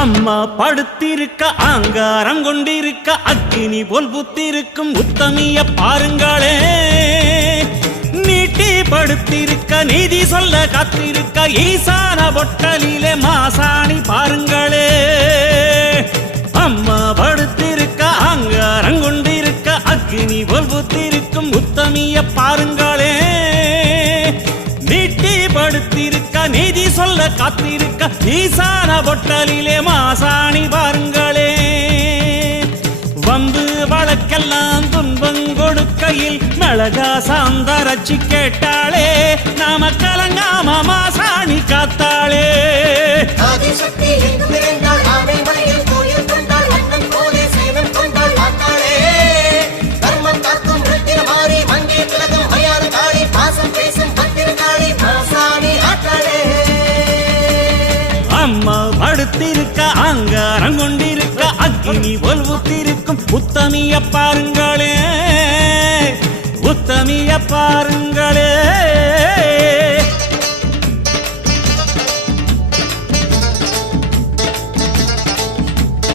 அம்மா படுத்திருக்க ஆங்காரம் கொண்டிருக்க அக்கினி போல் புத்திருக்கும் உத்தமிய பாருங்களே. நீட்டி படுத்திருக்க நீதி சொல்ல காத்திருக்க ஈசான பொட்டலிலே மாசாணி பாருங்களே. அம்மா படுத்திருக்க ஆங்காரம் கொண்டிருக்க அக்கினி போல் புத்திருக்கும் உத்தமிய பாருங்களே. நீட்டி படுத்திருக்க நீதி சொல்ல காத்திருக்க ஈசான பொட்டலிலே மாசாணி பாருங்களே. வம்பு வழக்கெல்லாம் துன்பம் கொடுக்கையில் மிளகா சாந்தரச்சி கேட்டாளே. நாம கலங்காம மாசாணி காத்தாளே. அம்மா படுத்திருக்க ஆங்காரம் கொண்டிருக்க அக்கினி போல் புத்திருக்கும் உத்தமிய பாருங்களே. உத்தமிய பாருங்களே.